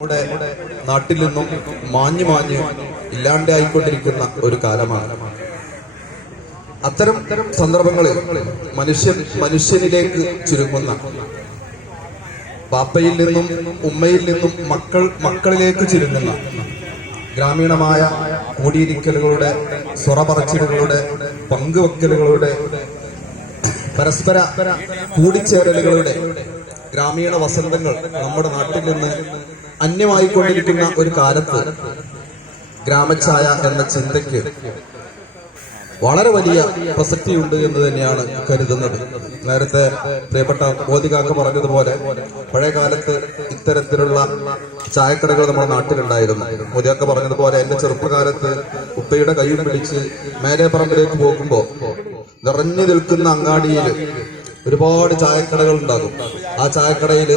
നമ്മുടെ നാട്ടിൽ നിന്നും മാഞ്ഞു മാഞ്ഞ് ഇല്ലാണ്ടായിക്കൊണ്ടിരിക്കുന്ന ഒരു കാലമാണ്. അത്തരം സന്ദർഭങ്ങളിൽ മനുഷ്യൻ മനുഷ്യനിലേക്ക് ചുരുങ്ങുന്ന പാപ്പയിൽ നിന്നും ഉമ്മയിൽ നിന്നും മക്കൾ മക്കളിലേക്ക് ചുരുങ്ങുന്ന ഗ്രാമീണമായ കൂടിയിരിക്കലുകളുടെ സ്വറപറച്ചിലുകളുടെ പങ്കുവെക്കലുകളുടെ പരസ്പര കൂടിച്ചേരലുകളുടെ ഗ്രാമീണ വസന്തങ്ങൾ നമ്മുടെ നാട്ടിൽ നിന്ന് അന്യമായിക്കൊണ്ടിരിക്കുന്ന ഒരു കാലത്ത് ഗ്രാമഛായ എന്ന ചിന്തയ്ക്ക് വളരെ വലിയ പ്രസക്തിയുണ്ട് എന്ന് തന്നെയാണ് കരുതുന്നത്. നേരത്തെ പ്രിയപ്പെട്ട മോദികാക്ക പറഞ്ഞതുപോലെ പഴയ കാലത്ത് ഇത്തരത്തിലുള്ള ചായക്കടകൾ നമ്മുടെ നാട്ടിലുണ്ടായിരുന്നു. മോദിയാക്ക പറഞ്ഞതുപോലെ എന്റെ ചെറുപ്പകാലത്ത് ഉപ്പയുടെ കൈയും പിടിച്ച് മേലെ പറമ്പിലേക്ക് പോകുമ്പോ നിറഞ്ഞു നിൽക്കുന്ന അങ്ങാടിയിൽ ഒരുപാട് ചായക്കടകൾ ഉണ്ടാകും ആ ചായക്കടയിൽ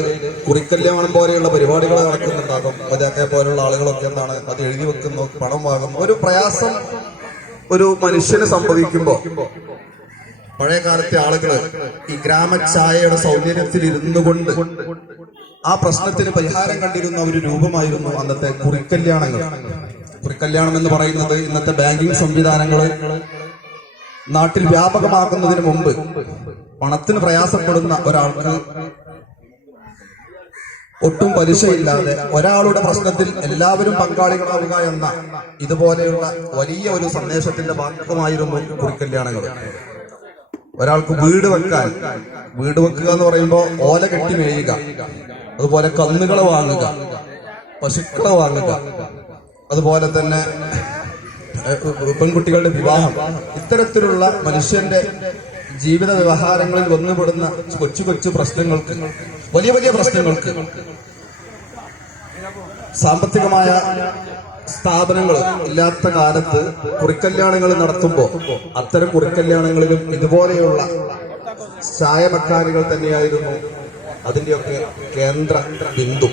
കുറിക്കല്യാണം പോലെയുള്ള പരിപാടികൾ നടക്കുന്നുണ്ടാകും. മജാക്കെ പോലെയുള്ള ആളുകളൊക്കെ എന്താണ് അത് എഴുതി വെക്കുന്നു പണം വാങ്ങും ഒരു പ്രയാസം ഒരു മനുഷ്യന് സംഭവിക്കുമ്പോ. പഴയ കാലത്തെ ആളുകൾ ഈ ഗ്രാമഛായയുടെ സൗന്ദര്യത്തിൽ ഇരുന്നു കൊണ്ട് ആ പ്രശ്നത്തിന് പരിഹാരം കണ്ടിരുന്ന ഒരു രൂപമായിരുന്നു അന്നത്തെ കുറിക്കല്യാണങ്ങൾ. കുറിക്കല്യാണം എന്ന് പറയുന്നത് ഇന്നത്തെ ബാങ്കിങ് സംവിധാനങ്ങൾ നാട്ടിൽ വ്യാപകമാക്കുന്നതിന് മുമ്പ് പണത്തിന് പ്രയാസപ്പെടുന്ന ഒരാൾക്ക് ഒട്ടും പലിശയില്ലാതെ ഒരാളുടെ പ്രശ്നത്തിൽ എല്ലാവരും പങ്കാളികളാവുക എന്ന ഇതുപോലെയുള്ള വലിയ ഒരു സന്ദേശത്തിന്റെ ഭാഗമായിരുന്നു കുറിക്കല്യാണങ്ങൾ ഒരാൾക്ക് വീട് വെക്കാൻ വീട് വെക്കുക എന്ന് പറയുമ്പോൾ ഓല കെട്ടി മേയുക അതുപോലെ കന്നുകളെ വാങ്ങുക പശുക്കളെ വാങ്ങുക അതുപോലെ തന്നെ പെൺകുട്ടികളുടെ വിവാഹം. ഇത്തരത്തിലുള്ള മനുഷ്യന്റെ ജീവിത വ്യവഹാരങ്ങളിൽ വന്നുപെടുന്ന കൊച്ചു കൊച്ചു പ്രശ്നങ്ങൾക്ക് വലിയ വലിയ പ്രശ്നങ്ങൾക്ക് സാമ്പത്തികമായ സ്ഥാപനങ്ങൾ ഇല്ലാത്ത കാലത്ത് കുറിക്കല്യാണങ്ങൾ നടത്തുമ്പോൾ അത്തരം കുറിക്കല്യാണങ്ങളിലും ഇതുപോലെയുള്ള ചായമക്കാരികൾ തന്നെയായിരുന്നു അതിന്റെയൊക്കെ കേന്ദ്ര ബിന്ദു.